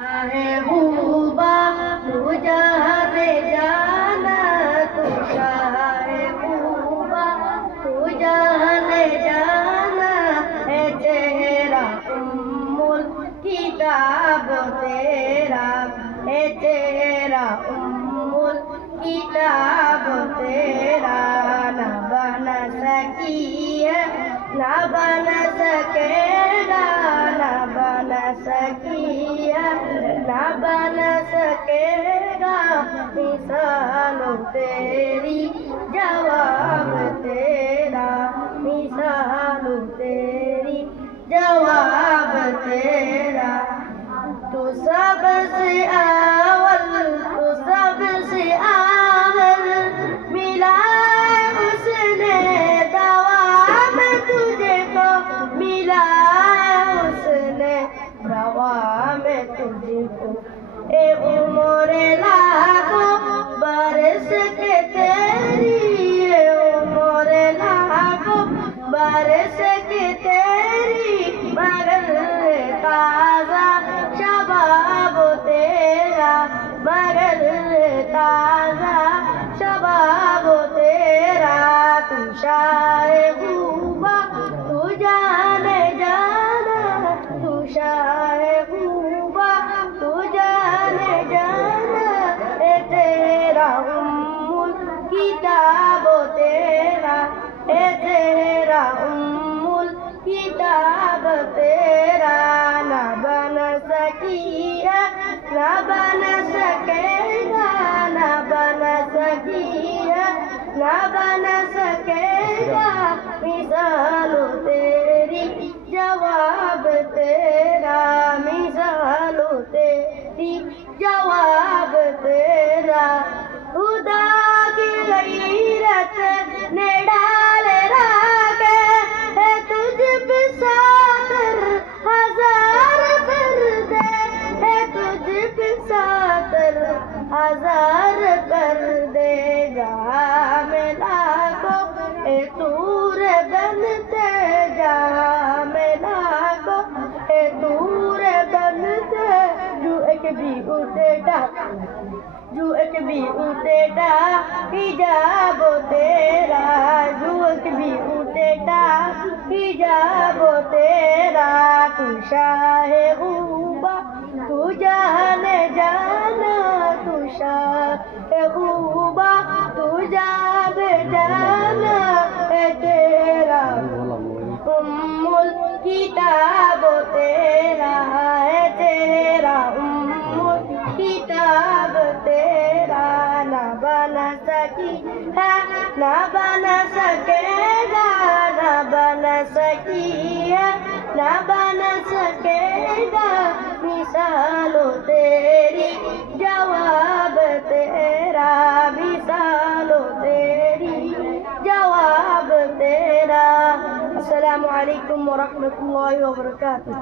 महबूबा तू जहाँ जाना तू महबूबा तू जहाँ जाना है चेहरा उम्मुल किताब तेरा है चेहरा उम्मुल किताब तेरा न बन सकी है न बन सकेगा न बन सकी है न बन सकेगा मिसालो तेरी जवाब तेरा मिसालो तेरी जवाब तेरा तू सबसे अव्वल तू सबसे अव्वल मिला उसने दवा में तुझे को मिला उसने दवा में तुझे को ए उम्र लाखों बरस के तेरी ए उम्र लाखों बरस के तेरी मगर ताजा शबाब तेरा मगर ताजा शबाब तेरा तू शायगूबा तू जाने जाना तू शायगूबा तू जाने जाना ए तेरा उम्मुल किताब तेरा ए तेरा उम्मुल किताब तेरा न बन सकी है न बन सकेगा न बन सकी है न बन सकेगा मिसालो तेरी जवाब तेरा मिसालो तेरी जवाब तेरा खुदा की गैरत ने डाल रागे है तुझ पे सातर हजार कर दे है तुझ पे सातर हजार कर देगा मैं लाखों ए दूर बनते जा मैं लाखों ए दूर बनते जो एक भी उठेगा जो एक भी उठेगा हिजाब तेरा जो एक भी उठेगा हिजाब तेरा तू शायगूबा तू जाने जाना तू शायगूबा तू जाने जाना है तेरा उम्मुल किताब तेरा है तेरा उम्मुल किताब तेरा न बन सकी है न बन सकेगा न बन सकी है न बन सकेगा मिसालो तेरी जवाब तेरा मिसालो तेरी जवाब तेरा। अस्सलामु अलैकुम वरहमतुल्लाहि वबरकातुह।